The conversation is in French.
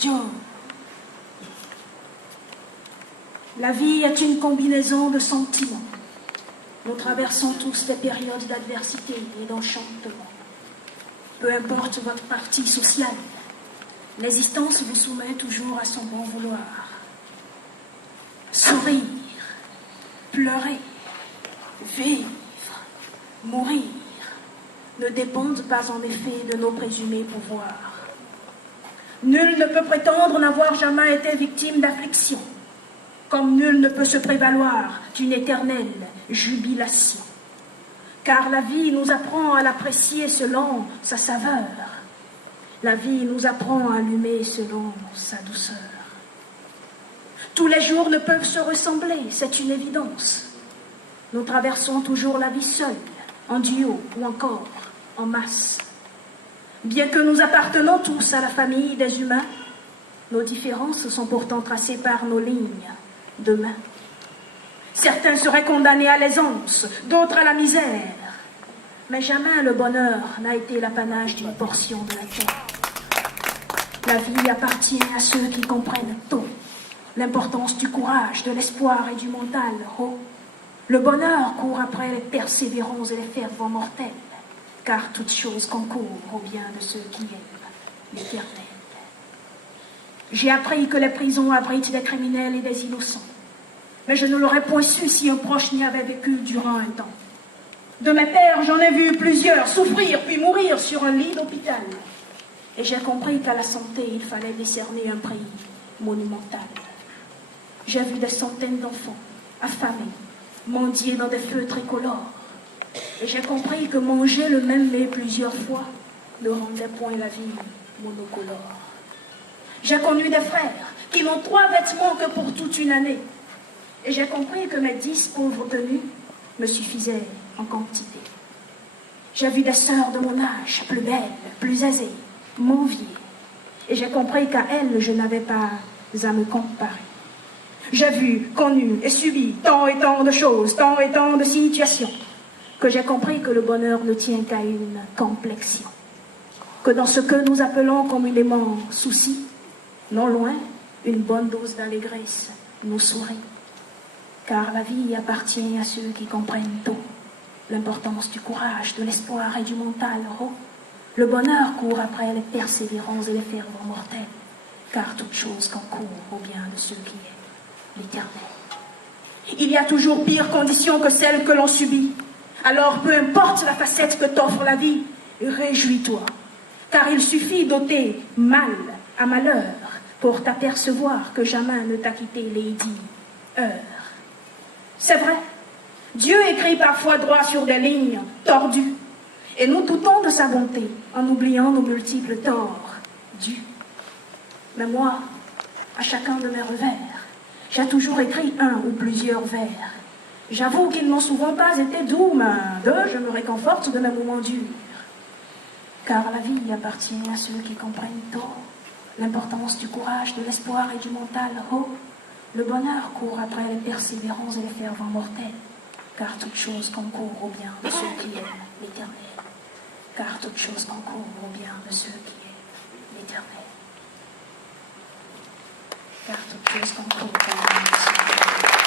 Joe. La vie est une combinaison de sentiments. Nous traversons tous des périodes d'adversité et d'enchantement. Peu importe votre partie sociale, l'existence vous soumet toujours à son bon vouloir. Sourire, pleurer, vivre, mourir ne dépendent pas en effet de nos présumés pouvoirs. Nul ne peut prétendre n'avoir jamais été victime d'affliction, comme nul ne peut se prévaloir d'une éternelle jubilation. Car la vie nous apprend à l'apprécier selon sa saveur. La vie nous apprend à allumer selon sa douceur. Tous les jours ne peuvent se ressembler, c'est une évidence. Nous traversons toujours la vie seuls, en duo ou encore en masse. Bien que nous appartenons tous à la famille des humains, nos différences sont pourtant tracées par nos lignes de main. Certains seraient condamnés à l'aisance, d'autres à la misère. Mais jamais le bonheur n'a été l'apanage d'une portion de la terre. La vie appartient à ceux qui comprennent tôt l'importance du courage, de l'espoir et du mental haut. Le bonheur court après les persévérants et les fervents mortels, car toute chose concourt au bien de ceux qui aiment l'Éternel. J'ai appris que les prisons abritent des criminels et des innocents, mais je ne l'aurais point su si un proche n'y avait vécu durant un temps. De mes pères, j'en ai vu plusieurs souffrir puis mourir sur un lit d'hôpital. Et j'ai compris qu'à la santé, il fallait décerner un prix monumental. J'ai vu des centaines d'enfants affamés, mendier dans des feux tricolores. Et j'ai compris que manger le même mets plusieurs fois ne rendait point la vie monocolore. J'ai connu des frères qui n'ont 3 vêtements que pour toute une année. Et j'ai compris que mes 10 pauvres tenues me suffisaient en quantité. J'ai vu des sœurs de mon âge, plus belles, plus aisées, m'envier. Et j'ai compris qu'à elles, je n'avais pas à me comparer. J'ai vu, connu et subi tant et tant de choses, tant et tant de situations, que j'ai compris que le bonheur ne tient qu'à une complexion. Que dans ce que nous appelons communément souci, non loin, une bonne dose d'allégresse nous sourit. Car la vie appartient à ceux qui comprennent tôt l'importance du courage, de l'espoir et du mental haut. Le bonheur court après les persévérants et les fervents mortels, car toute chose concourt au bien de ceux qui aiment l'Éternel. Il y a toujours pire conditions que celles que l'on subit. Alors peu importe la facette que t'offre la vie, réjouis-toi, car il suffit d'ôter mal à malheur pour t'apercevoir que jamais ne t'a quitté Lady Heure. C'est vrai, Dieu écrit parfois droit sur des lignes tordues, et nous doutons de sa bonté en oubliant nos multiples torts dus. Mais moi, à chacun de mes revers, j'ai toujours écrit un ou plusieurs vers. J'avoue qu'ils n'ont souvent pas été doux, mais d'eux, je me réconforte de mes moments durs. Car la vie appartient à ceux qui comprennent tôt l'importance du courage, de l'espoir et du mental haut. Le bonheur court après les persévérants et les fervents mortels, car toute chose concourt au bien de ceux qui aiment l'Éternel. Car toute chose concourt au bien de ceux qui aiment l'Éternel. Car toute chose concourt au bien de ceux qui aiment l'Éternel.